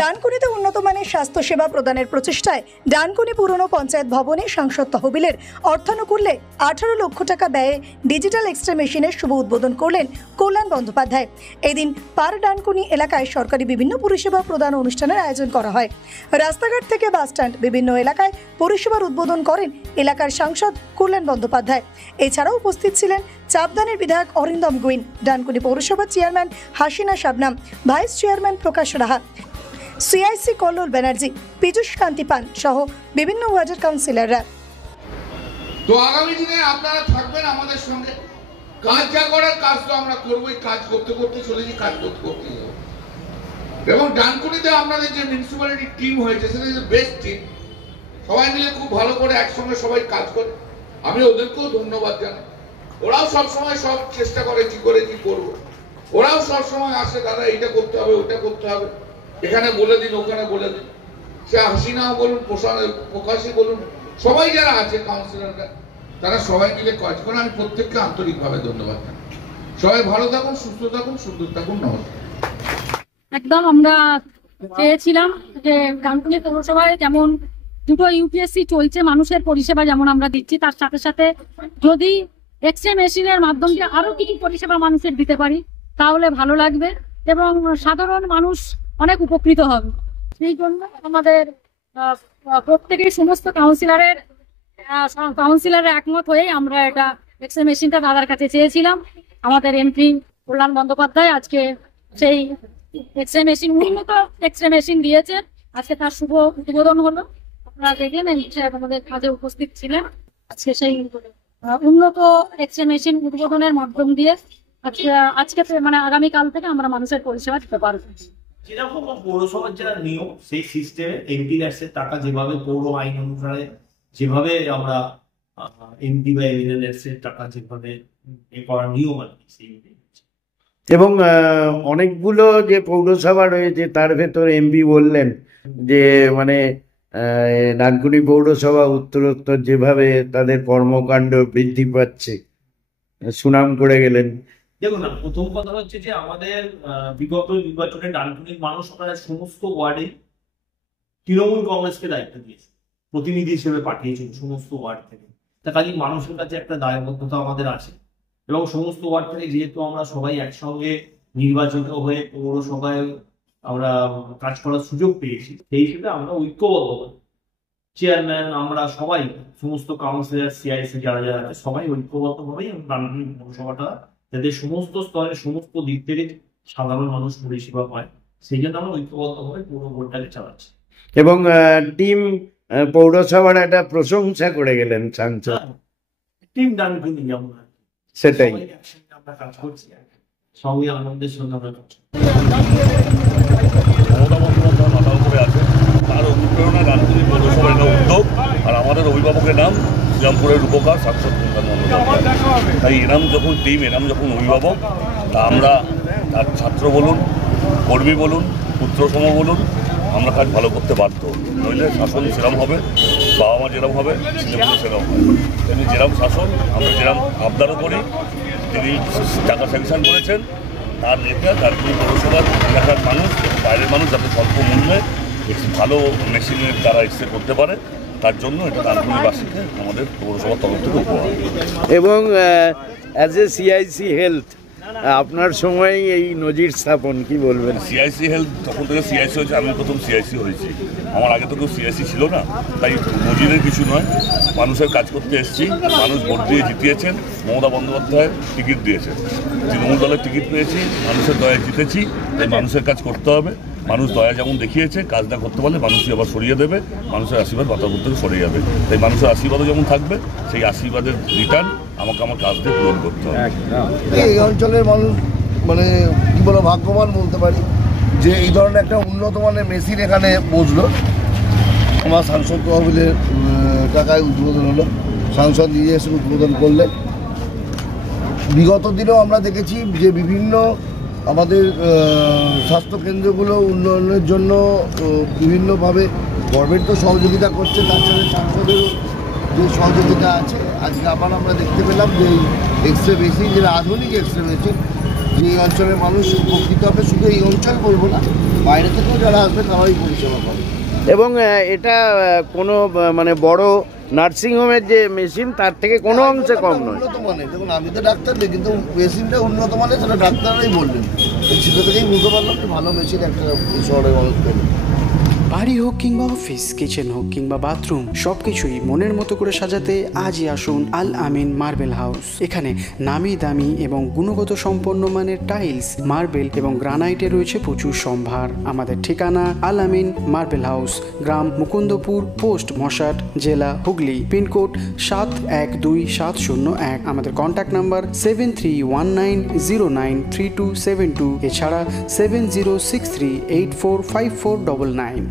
ডানকুনিতে উন্নত মানের স্বাস্থ্যসেবা প্রদানের প্রচেষ্টায় ডানকুনি পুরনো পঞ্চায়েত ভবনে সাংসদ তহবিলের অর্থানুকূল্যে 18 লক্ষ টাকা ব্যয়ে ডিজিটাল এক্স-রে মেশিনের শুভ উদ্বোধন করলেন কল্যাণ বন্দ্যোপাধ্যায়। এদিন পার ডানকুনি এলাকায় সরকারি বিভিন্ন পরিষেবা প্রদান অনুষ্ঠানের আয়োজন করা হয়। রাস্তাঘাট থেকে বাসস্ট্যান্ড বিভিন্ন এলাকায় পরিষেবার উদ্বোধন করেন এলাকার সাংসদ কল্যাণ বন্দ্যোপাধ্যায়। এছাড়াও উপস্থিত ছিলেন চাপদানের বিধায়ক অরিন্দম গুইন, ডানকুনি পৌরসভার chairman Hasina Shabnam, vice chairman Prakash Raha, CIC Kallol Banerjee, Piyush Kanti Pan সহ বিভিন্ন ওয়ার্ডের কাউন্সিলররা। তো আগামী দিনে আপনারা থাকবেন আমাদের সঙ্গে, কাজ যা করার কাজ তো আমরা করবোই, কাজ করতে করতে চলেছি, কাজ করতে করতে যাবো। এবং ডানকুনিতে আপনাদের যে মিউনিসিপ্যালিটি টিম হয়েছে সেটা বেস্ট টিম, সবাই মিলে খুব ভালো করে একসঙ্গে সবাই কাজ করে। আমি ওদেরকেও ধন্যবাদ জানাই। ওরাও সবসময় সব চেষ্টা করে কি করে কি করবো। ওরাও সবসময় আসে, দাদা এটা করতে হবে, ওটা করতে হবে, এখানে বলে দিন, ওখানে বলে দিন। সে হাসিনাও বলুন, প্রকাশই বলুন, সবাই যারা আছে কাউন্সিলররা, তারা সবাই মিলে কাজ করে। আমি প্রত্যেককে আন্তরিকভাবে ধন্যবাদ জানাই। সবাই ভালো থাকুন, সুস্থ থাকুন, সুন্দর থাকুন। নমস্কার। একদম আমরা চেয়েছিলাম যে ডানকুনি পৌরসভায় যেমন দুটো ইউপিএসসি চলছে, মানুষের পরিষেবা যেমন আমরা দিচ্ছি, তার সাথে সাথে যদি এক্স-রে মেশিনের মাধ্যমে আরো কিছু পরিষেবা মানুষের দিতে পারি তাহলে ভালো লাগবে এবং সাধারণ মানুষ অনেক উপকৃত হবে। সেই জন্য আমাদের প্রত্যেকেই সমস্ত কাউন্সিলরের একমত হয়ে আমরা এটা এক্স-রে মেশিনটা দাদার কাছে চেয়েছিলাম। আমাদের এমপি কল্যাণ বন্দ্যোপাধ্যায় আজকে সেই এক্স-রে মেশিন, উন্নত এক্স-রে মেশিন দিয়েছে। আজকে তার শুভ উদ্বোধন হলো। আপনারা দেখলেন আমাদের কাজে উপস্থিত ছিলেন। আজকে সেই উন্নত এক্স-রে মেশিন উদ্বোধনের মাধ্যম দিয়ে আজকে মানে আগামীকাল থেকে আমরা মানুষের পরিষেবা দিতে পারবো। যেরকম পৌরসভার যেটা নিয়ম সেই সিস্টেমে এমপি এর টাকা যেভাবে পৌর আইন অনুসারে যেভাবে আমরা এমপি বা এমএলএ এর টাকা যেভাবে করার নিয়ম আর কি সেই। এবং অনেকগুলো যে পৌরসভা রয়েছে তার ভেতর এমপি বললেন যে মানে ডানকুনি পৌরসভা উত্তরোত্তর যেভাবে তাদের কর্মকাণ্ড বৃদ্ধি পাচ্ছে সুনাম করে গেলেন। দেখুন না, প্রথম কথা হচ্ছে যে আমাদের বিগত নির্বাচনে ডানকুনির মানুষ আপনারা সমস্ত ওয়ার্ডে তৃণমূল কংগ্রেসকে দায়িত্ব দিয়েছে, প্রতিনিধি হিসেবে পাঠিয়েছেন সমস্ত ওয়ার্ড থেকে। তা কাজে মানুষের কাছে একটা দায়বদ্ধতা আমাদের আছে এবং সমস্ত ওয়ার্ড থেকে যেহেতু আমরা সবাই একসঙ্গে নির্বাচিত হয়ে পৌরসভায় আমরা কাজ করার সুযোগ পেয়েছি, সেই হিসেবে আমরা ঐক্যবদ্ধ চেয়ারম্যান, আমরা সবাই সমস্ত কাউন্সিলর, সিআইসি যারা যারা আছে সবাই ঐক্যবদ্ধভাবেই ডানকুনি পৌরসভাটা যাতে সমস্ত স্তরে সমস্ত দিক থেকে সাধারণ মানুষ পরিষেবা পায় সেই জন্য আমরা ঐক্যবদ্ধভাবে পুরো বোর্ডটাকে চালাচ্ছি। এবং টিম পৌরসভার একটা প্রশংসা করে গেলেন সাংসদ। টিম ডানকুনি যেমন সেটাই আমরা কাজ করছি, সঙ্গে আনন্দের সঙ্গে আমরা কাজ করছি। মাথা উপরে আছে, তার অনুপ্রেরণা ডানকুনি পৌরসভার একটা উদ্যোগ। আর আমাদের অভিভাবকের নাম শ্রীরামপুরের রূপকার সাংসদ কল্যাণ বন্দ্যোপাধ্যায়। তাই এরাম যখন টিম, এরাম যখন অভিভাবক, তা আমরা তার ছাত্র বলুন, কর্মী বলুন, পুত্রসম বলুন, আমরা কাজ ভালো করতে বাধ্য। নইলে শাসন সেরম হবে, বাবা মা যেরকম হবে ছেলেমেয়ে সেরকম হবে। তিনি যেরকম শাসন, আমরা যেরকম আবদারও করি, তিনি টাকা স্যাংশন করেছেন, তার নেতা ডানকুনি পৌরসভার এলাকার মানুষ, বাইরের মানুষ যাতে স্বল্প মূল্যে ভালো মেশিনের দ্বারা এক্স-রে করতে পারে, তার জন্য এটা ডানকুনিবাসীকে আমাদের পৌরসভার তরফ থেকে উপহার। এবং অ্যাজ এ সিআইসি হেলথ আপনার সময় এই নজির স্থাপন কি বলবেন? সিআইসি হেলথ তখন থেকে সিআইসি হয়েছে, আমি প্রথম সিআইসি হয়েছি, আমার আগে তো কেউ সিআইসি ছিল না। তাই নজিরের কিছু নয়, মানুষের কাজ করতে এসেছি। মানুষ ভোট দিয়ে জিতিয়েছেন, মমতা বন্দ্যোপাধ্যায় টিকিট দিয়েছেন, তৃণমূল দলের টিকিট পেয়েছি, মানুষের দয়ায় জিতেছি। তাই মানুষের কাজ করতে হবে। মানুষ দয়া যেমন দেখিয়েছে, কাজ না করতে পারলে মানুষই আবার সরিয়ে দেবে, মানুষের আশীর্বাদ মাথার থেকে সরে যাবে। তাই মানুষের আশীর্বাদও যেমন থাকবে, সেই আশীর্বাদের রিটার্ন আমাকে আমার কাজ দিয়ে পূরণ করতে হবে। এই অঞ্চলের মানুষ মানে কি বলো ভাগ্যবান বলতে পারি যে এই ধরনের একটা উন্নত মানের মেশিন এখানে বসলো। আমার সাংসদ তহবিলের টাকায় উদ্বোধন হলো, সাংসদ নিজে এসে উদ্বোধন করলে। বিগত দিনেও আমরা দেখেছি যে বিভিন্ন আমাদের স্বাস্থ্যকেন্দ্রগুলো উন্নয়নের জন্য বিভিন্নভাবে গভর্নমেন্ট তো সহযোগিতা করছে, তার সাথে সাংসদেরও যে সহযোগিতা আছে। আজকে আবার আমরা দেখতে পেলাম যে এক্স-রে মেশিন, যেটা আধুনিক এক্স-রে মেশিন, যে এই অঞ্চলের মানুষ উপকৃত হবে। শুধু এই অঞ্চল বলবো না, বাইরে থেকেও যারা আসবে তারাই পরিষেবা পাবে। এবং এটা কোনো মানে বড় নার্সিংহোমের যে মেশিন তার থেকে কোনো অংশে কম নয়। উন্নত মানের, দেখুন আমি তো ডাক্তার নেই, কিন্তু মেশিনটা উন্নত মানের সেটা ডাক্তাররাই বললেন। সেটা থেকেই বুঝতে পারলাম যে ভালো মেশিন একটা এই শহরে মানুষ পেল। বাড়ি হোক কিংবা অফিস, কিচেন হোক কিংবা বাথরুম, সবকিছুই মনের মতো করে সাজাতে আজই আসুন আল আমিন মার্বেল হাউস। এখানে নামি দামি এবং গুণগত সম্পন্ন মানের টাইলস, মার্বেল এবং গ্রানাইটে রয়েছে প্রচুর সম্ভার। আমাদের ঠিকানা আল আমিন মার্বেল হাউস, গ্রাম মুকুন্দপুর, পোস্ট মশাট, জেলা হুগলি, পিনকোড 712701। আমাদের কন্ট্যাক্ট নাম্বার 7319093272, এছাড়া 7063845499।